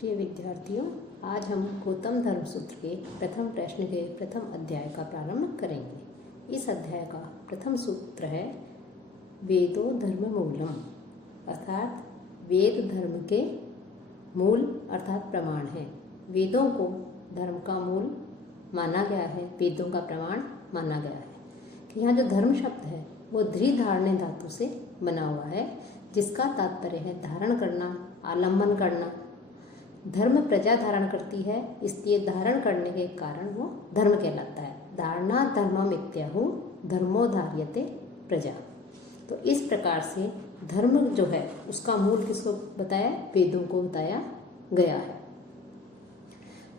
प्रिय विद्यार्थियों, आज हम गौतम धर्म सूत्र के प्रथम प्रश्न के प्रथम अध्याय का प्रारंभ करेंगे। इस अध्याय का प्रथम सूत्र है वेदो धर्म मूलम, अर्थात वेद धर्म के मूल अर्थात प्रमाण है। वेदों को धर्म का मूल माना गया है, वेदों का प्रमाण माना गया है। कि यहाँ जो धर्म शब्द है वो ध्री धारणे धातु से बना हुआ है, जिसका तात्पर्य है धारण करना, आलम्बन करना। धर्म प्रजा धारण करती है, इसलिए धारण करने के कारण वो धर्म कहलाता है। धारणा धर्मम इत्याहु धर्मो धार्यते प्रजा। तो इस प्रकार से धर्म जो है उसका मूल किसको बताया? वेदों को बताया गया है।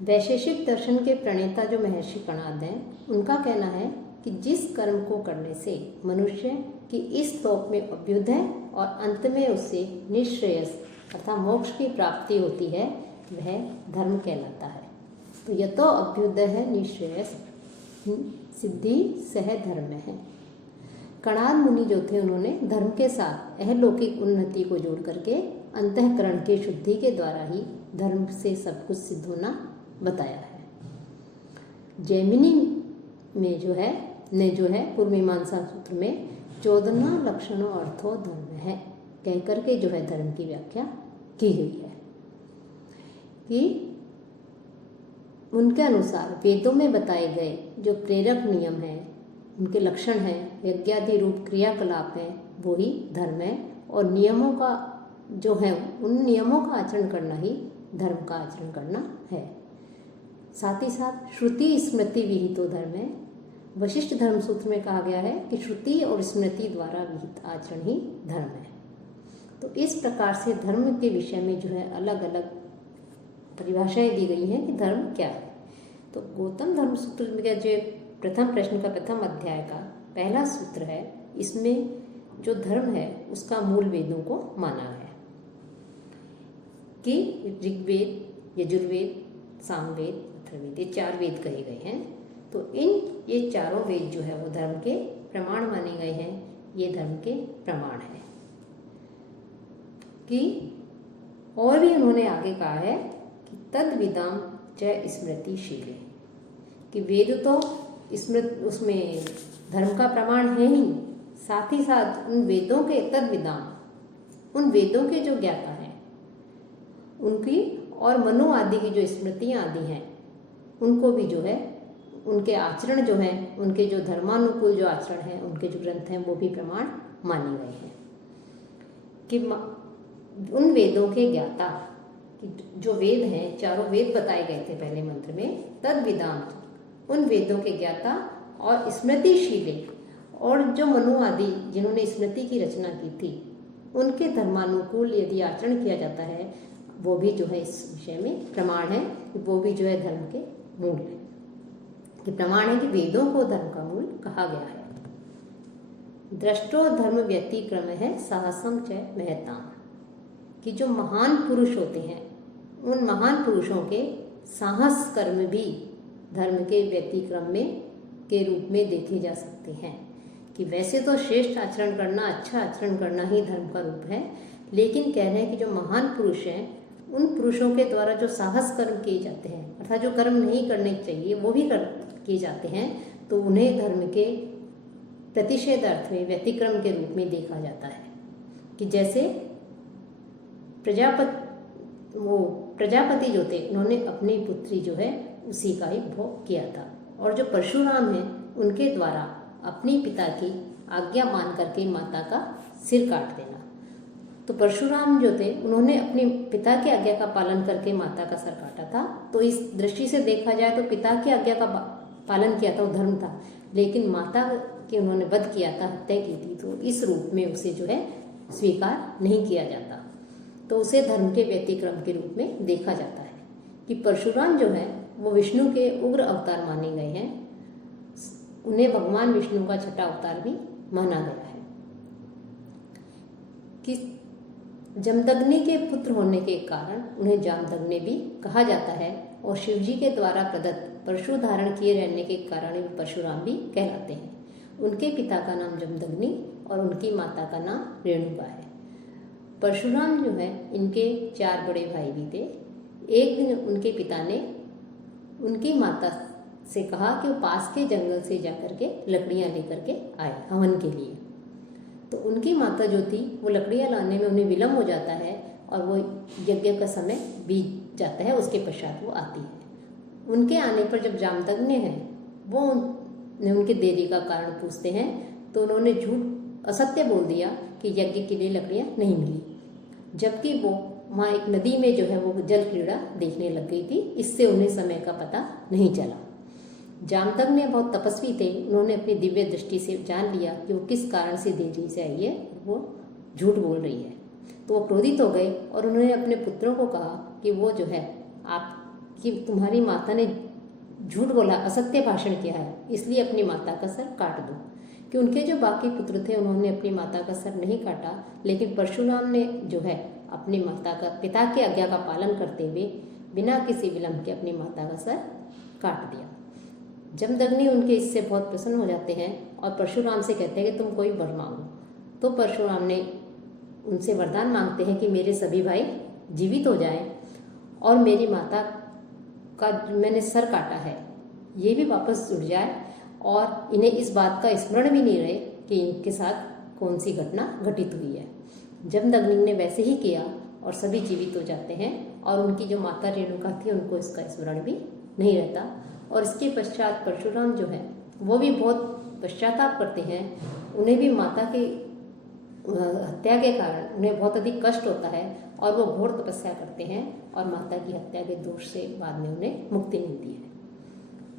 वैशेषिक दर्शन के प्रणेता जो महर्षि कणाद हैं, उनका कहना है कि जिस कर्म को करने से मनुष्य की इस लोक में अभ्युदय और अंत में उससे निःश्रेयस अर्थात मोक्ष की प्राप्ति होती है, वह धर्म कहलाता है। तो यह तो अभ्युदय है, निःश्रेयस सिद्धि सह धर्म है। कणाद मुनि जो थे, उन्होंने धर्म के साथ अहलौकिक उन्नति को जोड़ करके अंतःकरण की शुद्धि के द्वारा ही धर्म से सब कुछ सिद्ध होना बताया है। जैमिनी में जो है पूर्व मीमांसा सूत्र में 14 लक्षणों अर्थो धर्म है कह करके जो है धर्म की व्याख्या की हुई है कि उनके अनुसार वेदों में बताए गए जो प्रेरक नियम हैं, उनके लक्षण हैं, यज्ञादि रूप क्रियाकलाप हैं, वो ही धर्म है। और नियमों का जो है, उन नियमों का आचरण करना ही धर्म का आचरण करना है। साथ ही साथ श्रुति स्मृति विहितो धर्म है। वशिष्ठ धर्म सूत्र में कहा गया है कि श्रुति और स्मृति द्वारा विहित आचरण ही धर्म है। तो इस प्रकार से धर्म के विषय में जो है अलग अलग परिभाषाएं दी गई हैं कि धर्म क्या है। तो गौतम धर्म सूत्र में जो प्रथम प्रश्न का प्रथम अध्याय का पहला सूत्र है, इसमें जो धर्म है उसका मूल वेदों को माना है कि ऋग्वेद, यजुर्वेद, सामवेद, अथर्ववेद, ये 4 वेद कहे गए हैं। तो ये चारों वेद जो है वो धर्म के प्रमाण माने गए हैं। ये धर्म के प्रमाण है कि और भी उन्होंने आगे कहा है कि तद विदाम च स्मृतिशीले, कि वेद तो उसमें धर्म का प्रमाण है ही, साथ ही साथ उन वेदों के तद विदाम, उन वेदों के जो ज्ञाता हैं उनकी और मनु आदि की जो स्मृतियाँ आदि हैं, उनको भी जो है उनके आचरण जो हैं, उनके जो धर्मानुकूल जो आचरण हैं, उनके जो ग्रंथ हैं वो भी प्रमाण माने गए हैं। कि उन वेदों के ज्ञाता, जो वेद हैं, चारों वेद बताए गए थे पहले मंत्र में, तद वेदांत, उन वेदों के ज्ञाता और स्मृतिशीले, और जो मनु आदि जिन्होंने स्मृति की रचना की थी, उनके धर्मानुकूल यदि आचरण किया जाता है, वो भी जो है इस विषय में प्रमाण है कि वो भी जो है धर्म के मूल है। कि प्रमाण है कि वेदों को धर्म का मूल कहा गया है। दृष्टो धर्म व्यतिक्रम है साहसम च महताम, कि जो महान पुरुष होते हैं, उन महान पुरुषों के साहस कर्म भी धर्म के व्यतिक्रम में के रूप में देखे जा सकते हैं। कि वैसे तो श्रेष्ठ आचरण करना, अच्छा आचरण करना ही धर्म का रूप है, लेकिन कह रहे हैं कि जो महान पुरुष हैं, उन पुरुषों के द्वारा जो साहस कर्म किए जाते हैं, अर्थात जो कर्म नहीं करने चाहिए वो भी किए जाते हैं, तो उन्हें धर्म के प्रतिषेध अर्थ में व्यतिक्रम के रूप में देखा जाता है। कि जैसे प्रजापति जो थे, उन्होंने अपनी पुत्री जो है उसी का ही भोग किया था। और जो परशुराम हैं, उनके द्वारा अपनी पिता की आज्ञा मान करके माता का सिर काट देना। तो परशुराम जो थे, उन्होंने अपने पिता की आज्ञा का पालन करके माता का सर काटा था। तो इस दृष्टि से देखा जाए तो पिता की आज्ञा का पालन किया था, वो धर्म था, लेकिन माता के उन्होंने वध किया था, हत्या की थी, तो इस रूप में उसे जो है स्वीकार नहीं किया जाता। तो उसे धर्म के व्यतिक्रम के रूप में देखा जाता है। कि परशुराम जो है वो विष्णु के उग्र अवतार माने गए हैं, उन्हें भगवान विष्णु का छठा अवतार भी माना गया है। कि जमदग्नि के पुत्र होने के कारण उन्हें जामदग्नि भी कहा जाता है, और शिवजी के द्वारा प्रदत्त परशु धारण किए रहने के कारण परशुराम भी कहलाते हैं। उनके पिता का नाम जमदग्नि और उनकी माता का नाम रेणुका है। परशुराम जो है, इनके 4 बड़े भाई भी थे, एक दिन उनके पिता ने उनकी माता से कहा कि वो पास के जंगल से जाकर के लकड़ियाँ लेकर के आए हवन के लिए। तो उनकी माता जो थी वो लकड़ियाँ लाने में उन्हें विलम्ब हो जाता है और वो यज्ञ का समय बीत जाता है। उसके पश्चात वो आती है। उनके आने पर जब जामदग्नि है वो उनके देरी का कारण पूछते हैं, तो उन्होंने झूठ असत्य बोल दिया कि यज्ञ के लिए लकड़ियाँ नहीं मिली, जबकि वो वहाँ एक नदी में जो है वो जल क्रीड़ा देखने लग गई थी। इससे उन्हें समय का पता नहीं चला। जामदग्नि बहुत तपस्वी थे, उन्होंने अपनी दिव्य दृष्टि से जान लिया कि वो किस कारण से देरी से आई है, वो झूठ बोल रही है। तो वो क्रोधित हो गए और उन्होंने अपने पुत्रों को कहा कि वो जो है आपकी तुम्हारी माता ने झूठ बोला, असत्य भाषण किया है, इसलिए अपनी माता का सर काट दो। कि उनके जो बाकी पुत्र थे उन्होंने अपनी माता का सर नहीं काटा, लेकिन परशुराम ने जो है अपनी माता का पिता की आज्ञा का पालन करते हुए बिना किसी विलंब के अपनी माता का सर काट दिया। जमदग्नि उनके इससे बहुत प्रसन्न हो जाते हैं और परशुराम से कहते हैं कि तुम कोई वर मांगो। तो परशुराम ने उनसे वरदान मांगते हैं कि मेरे सभी भाई जीवित हो जाएं और मेरी माता का मैंने सर काटा है ये भी वापस जुड़ जाए और इन्हें इस बात का स्मरण भी नहीं रहे कि इनके साथ कौन सी घटना घटित हुई है। जमदग्नि ने वैसे ही किया और सभी जीवित हो जाते हैं और उनकी जो माता रेणुका थी उनको इसका स्मरण भी नहीं रहता। और इसके पश्चात परशुराम जो है वो भी बहुत पश्चाताप करते हैं। उन्हें भी माता के हत्या के कारण उन्हें बहुत अधिक कष्ट होता है और वो घोर तपस्या करते हैं और माता की हत्या के दोष से बाद में उन्हें मुक्ति मिलती है।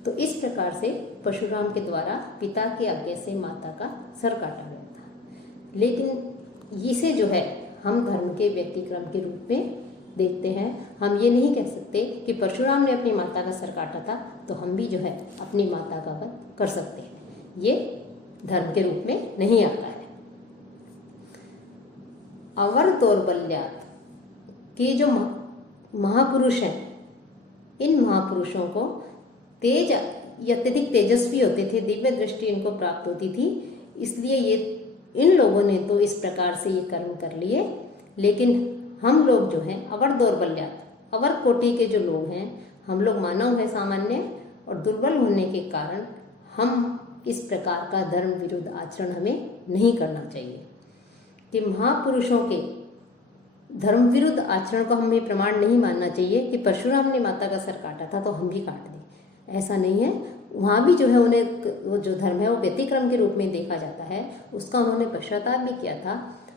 तो इस प्रकार से परशुराम के द्वारा पिता की आज्ञा से माता का सर काटा गया था। लेकिन इसे जो है हम धर्म के व्यतिक्रम के रूप में देखते हैं। हम ये नहीं कह सकते कि परशुराम ने अपनी माता का सर काटा था तो हम भी जो है अपनी माता का वध कर सकते हैं। ये धर्म के रूप में नहीं आता है। अवर दौर्बल्यात के जो महापुरुष हैं, इन महापुरुषों को तेज अत्यधिक तेजस्वी होते थे, दिव्य दृष्टि इनको प्राप्त होती थी, इसलिए ये इन लोगों ने तो इस प्रकार से ये कर्म कर लिए। लेकिन हम लोग जो हैं अवर दौर्बल्यात, अवर कोटि के जो लोग हैं, हम लोग मानव हैं सामान्य, और दुर्बल होने के कारण हम इस प्रकार का धर्म विरुद्ध आचरण हमें नहीं करना चाहिए। कि महापुरुषों के धर्म विरुद्ध आचरण को हमें प्रमाण नहीं मानना चाहिए कि परशुराम ने माता का सर काटा था तो हम भी काट दें, ऐसा नहीं है। वहाँ भी जो है उन्हें वो जो धर्म है वो व्यतिक्रम के रूप में देखा जाता है, उसका उन्होंने पश्चाताप भी किया था।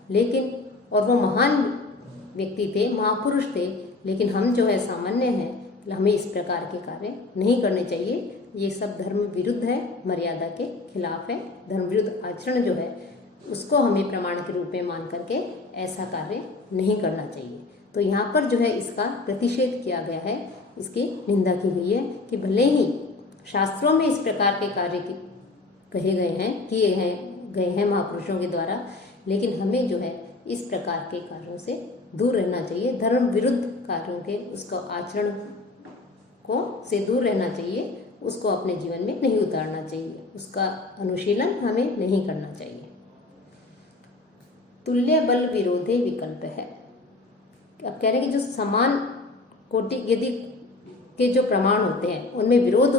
लेकिन और वो महान व्यक्ति थे, महापुरुष थे, लेकिन हम जो है सामान्य हैं, हमें इस प्रकार के कार्य नहीं करने चाहिए। ये सब धर्म विरुद्ध है, मर्यादा के खिलाफ है। धर्म विरुद्ध आचरण जो है उसको हमें प्रमाण के रूप में मान करके ऐसा कार्य नहीं करना चाहिए। तो यहाँ पर जो है इसका प्रतिषेध किया गया है, इसकी निंदा की गई है कि भले ही शास्त्रों में इस प्रकार के कार्य कहे गए हैं, किए गए हैं महापुरुषों के द्वारा, लेकिन हमें जो है इस प्रकार के कार्यों से दूर रहना चाहिए। धर्म विरुद्ध कार्यों के उसका आचरण को से दूर रहना चाहिए, उसको अपने जीवन में नहीं उतारना चाहिए, उसका अनुशीलन हमें नहीं करना चाहिए। तुल्य बल विरोधे विकल्प है। अब कह रहे हैं कि जो समान कोटि यदि के जो प्रमाण होते हैं उनमें विरोध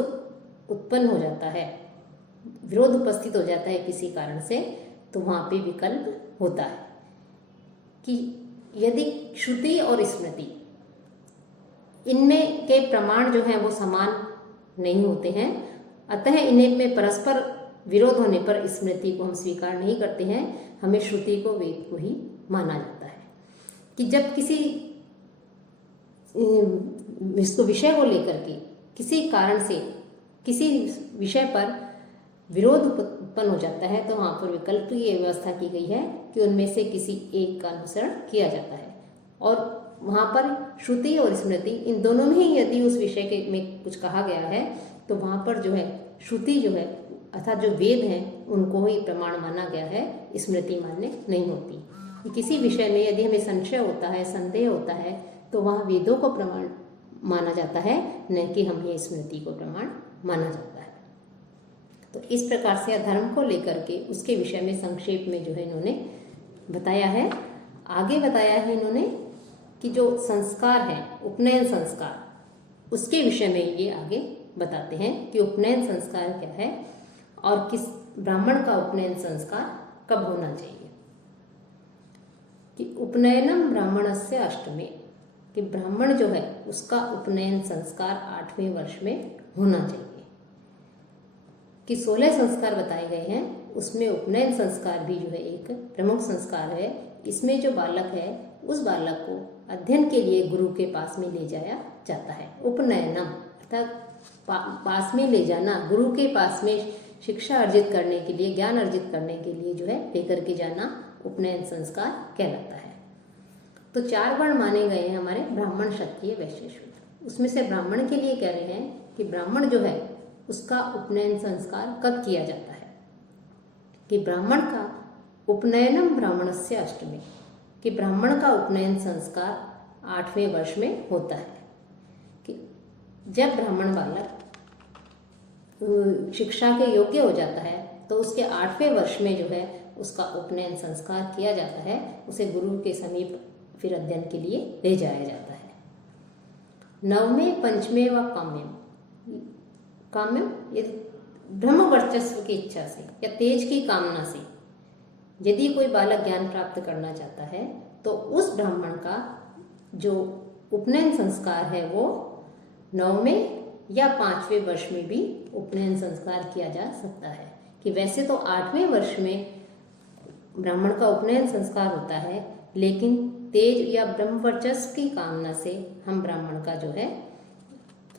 उत्पन्न हो जाता है, विरोध उपस्थित हो जाता है किसी कारण से, तो वहाँ पे विकल्प होता है कि यदि श्रुति और स्मृति इनमें के प्रमाण जो हैं वो समान नहीं होते हैं, अतः इन्हें में परस्पर विरोध होने पर स्मृति को हम स्वीकार नहीं करते हैं, हमें श्रुति को वेद को ही माना जाता है। कि जब किसी विषय को लेकर के किसी कारण से किसी विषय पर विरोध उत्पन्न हो जाता है तो वहाँ पर विकल्प की व्यवस्था की गई है कि उनमें से किसी एक का अनुसरण किया जाता है। और वहाँ पर श्रुति और स्मृति इन दोनों में ही यदि उस विषय के में कुछ कहा गया है तो वहाँ पर जो है श्रुति जो है अर्थात जो वेद हैं उनको ही प्रमाण माना गया है, स्मृति मान्य नहीं होती। किसी विषय में यदि हमें संशय होता है, संदेह होता है, तो वहाँ वेदों को प्रमाण माना जाता है, न कि हमें स्मृति को प्रमाण माना जाता है। तो इस प्रकार से धर्म को लेकर के उसके विषय में संक्षेप में जो है इन्होंने बताया है। आगे बताया है इन्होंने कि जो संस्कार है उपनयन संस्कार, उसके विषय में ये आगे बताते हैं कि उपनयन संस्कार क्या है और किस ब्राह्मण का उपनयन संस्कार कब होना चाहिए। कि उपनयनम ब्राह्मणस्य अष्टमे, कि ब्राह्मण जो है उसका उपनयन संस्कार 8वें वर्ष में होना चाहिए। कि 16 संस्कार बताए गए हैं, उसमें उपनयन संस्कार भी जो है एक प्रमुख संस्कार है। इसमें जो बालक है उस बालक को अध्ययन के लिए गुरु के पास में ले जाया जाता है। उपनयनम अर्थात पास में ले जाना, गुरु के पास में शिक्षा अर्जित करने के लिए, ज्ञान अर्जित करने के लिए जो है लेकर के जाना उपनयन संस्कार कहलाता है। तो 4 वर्ण माने गए हैं हमारे, ब्राह्मण, क्षत्रिय, वैश्य, शूद्र। उसमें से ब्राह्मण के लिए कह रहे हैं कि ब्राह्मण जो है उसका उपनयन संस्कार कब किया जाता है। कि ब्राह्मण का उपनयनम ब्राह्मणस्य अष्टमे, कि ब्राह्मण का उपनयन संस्कार 8वें वर्ष में होता है। कि जब ब्राह्मण बालक शिक्षा के योग्य हो जाता है तो उसके 8वें वर्ष में जो है उसका उपनयन संस्कार किया जाता है। उसे गुरु के समीप फिर अध्ययन के लिए ले जाया जाता है। 9वें, 5वें व काम्यम ये ब्रह्म वर्चस्व की इच्छा से या तेज की कामना से यदि कोई बालक ज्ञान प्राप्त करना चाहता है तो उस ब्राह्मण का जो उपनयन संस्कार है वो 9वें या 5वें वर्ष में भी उपनयन संस्कार किया जा सकता है। कि वैसे तो 8वें वर्ष में ब्राह्मण का उपनयन संस्कार होता है, लेकिन तेज या ब्रह्मवर्चस्व की कामना से हम ब्राह्मण का जो है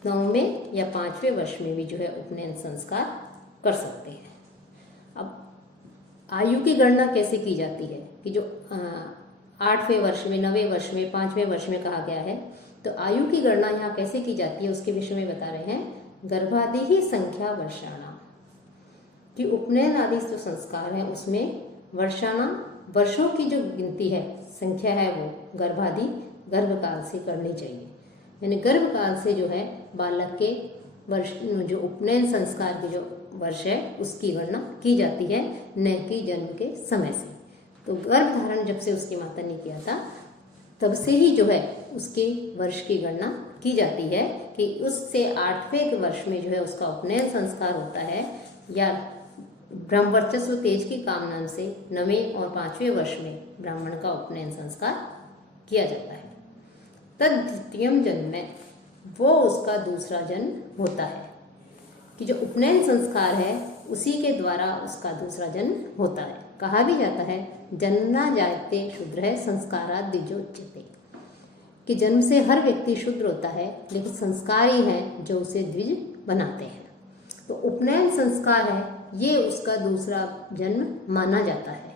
9वें या 5वें वर्ष में भी जो है उपनयन संस्कार कर सकते हैं। अब आयु की गणना कैसे की जाती है कि जो 8वें वर्ष में, 9वें वर्ष में, 5वें वर्ष में कहा गया है, तो आयु की गणना यहाँ कैसे की जाती है उसके विषय में बता रहे हैं। गर्भादि ही संख्या वर्षाणाम, कि उपनयन आदि जो संस्कार है उसमें वर्षाणाम वर्षों की जो गिनती है, संख्या है, वो गर्भादि गर्भकाल से करनी चाहिए। यानी गर्भकाल से जो है बालक के वर्ष, जो उपनयन संस्कार के जो वर्ष है उसकी गणना की जाती है, न कि जन्म के समय से। तो गर्भ धारण जब से उसकी माता ने किया था तब से ही जो है उसके वर्ष की गणना की जाती है कि उससे 8वें वर्ष में जो है उसका उपनयन संस्कार होता है, या ब्रह्मवर्चस्व तेज की कामना से 9वें और 5वें वर्ष में ब्राह्मण का उपनयन संस्कार किया जाता है। तद द्वितीयम जन्म में वो उसका दूसरा जन्म होता है। कि जो उपनयन संस्कार है उसी के द्वारा उसका दूसरा जन्म होता है। कहा भी जाता है जन्मना जायते शूद्र संस्काराद द्विजोच्यते, कि जन्म से हर व्यक्ति शूद्र होता है, लेकिन संस्कार ही हैं जो उसे द्विज बनाते हैं। तो उपनयन संस्कार है ये उसका दूसरा जन्म माना जाता है।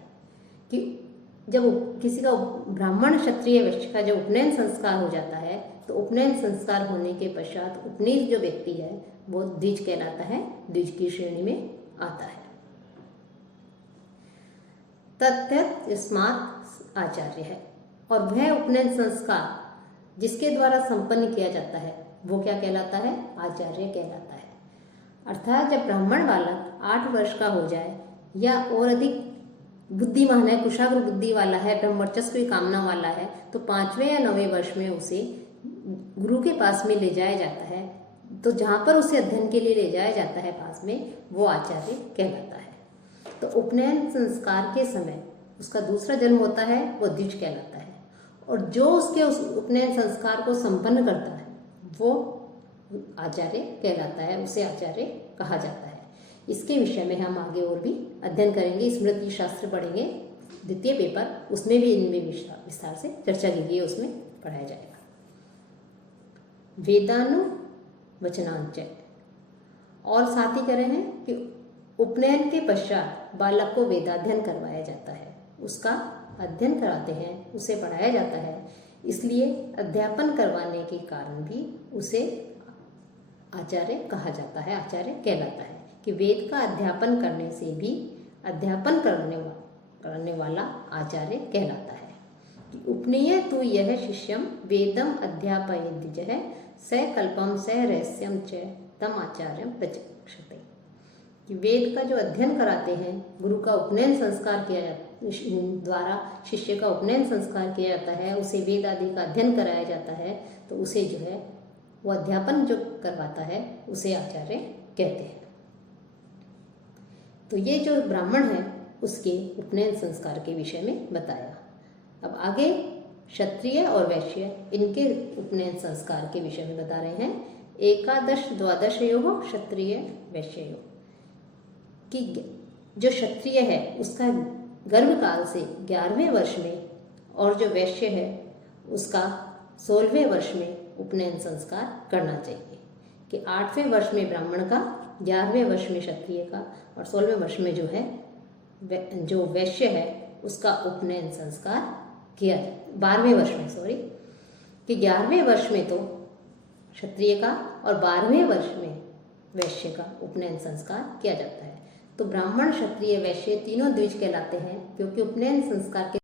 कि जब किसी का ब्राह्मण, क्षत्रिय, वैश्य का जब उपनयन संस्कार हो जाता है तो उपनयन संस्कार होने के पश्चात उपनीत जो व्यक्ति है वो द्विज कहलाता है, द्विज की श्रेणी में आता है। तथ्यत स्मार्त आचार्य है, और वह उपनयन संस्कार जिसके द्वारा संपन्न किया जाता है वो क्या कहलाता है, आचार्य कहलाता है। अर्थात जब ब्राह्मण बालक 8 वर्ष का हो जाए या और अधिक बुद्धिमान है, कुशाग्र बुद्धि वाला है, ब्रह्मवर्चस्व की कामना वाला है, तो 5वें या 9वें वर्ष में उसे गुरु के पास में ले जाया जाता है। तो जहाँ पर उसे अध्ययन के लिए ले जाया जाता है पास में, वो आचार्य कहलाता है। तो उपनयन संस्कार के समय उसका दूसरा जन्म होता है, वो द्विज कहलाता है। और जो उसके उस उपनयन संस्कार को संपन्न करता है वो आचार्य कहलाता है, उसे आचार्य कहा जाता है। इसके विषय में हम आगे और भी अध्ययन करेंगे, स्मृति शास्त्र पढ़ेंगे, द्वितीय पेपर, उसमें भी इनमें विस्तार से चर्चा की गई, उसमें पढ़ाया जाएगा। वेदानुवचनांच, और साथ ही कह रहे हैं कि उपनयन के पश्चात बालक को वेदाध्ययन करवाया जाता है, उसका अध्ययन कराते हैं, उसे पढ़ाया जाता है। इसलिए अध्यापन करवाने के कारण भी उसे आचार्य कहा जाता है, आचार्य कहलाता है। कि वेद का अध्यापन करने से भी अध्यापन करने वाला आचार्य कहलाता है। कि उपनीय तु यह शिष्यम वेदम अध्यापयेद्विज स कल्पम स रहस्यम च तम आचार्यम प्रचक्षते, कि वेद का जो अध्ययन कराते हैं, गुरु का उपनयन संस्कार किया जाता द्वारा शिष्य का उपनयन संस्कार किया जाता है, उसे वेद आदि का अध्ययन कराया जाता है, तो उसे जो है वो अध्यापन जो करवाता है उसे आचार्य कहते हैं। तो ये जो ब्राह्मण है उसके उपनयन संस्कार के विषय में बताया। अब आगे क्षत्रिय और वैश्य इनके उपनयन संस्कार के विषय में बता रहे हैं। एकादश द्वादशयोः क्षत्रिय वैश्ययोः, कि जो क्षत्रिय है उसका गर्भकाल से 11वें वर्ष में और जो वैश्य है उसका 16वें वर्ष में उपनयन संस्कार करना चाहिए। कि 8वें वर्ष में ब्राह्मण का, 11वें वर्ष में क्षत्रिय का और 16वें वर्ष में जो है जो वैश्य है उसका उपनयन संस्कार किया, 12वें वर्ष में कि 11वें वर्ष में तो क्षत्रिय का और 12वें वर्ष में वैश्य का उपनयन संस्कार किया जाता है। तो ब्राह्मण, क्षत्रिय, वैश्य तीनों द्विज कहलाते हैं, क्योंकि उपनयन संस्कार के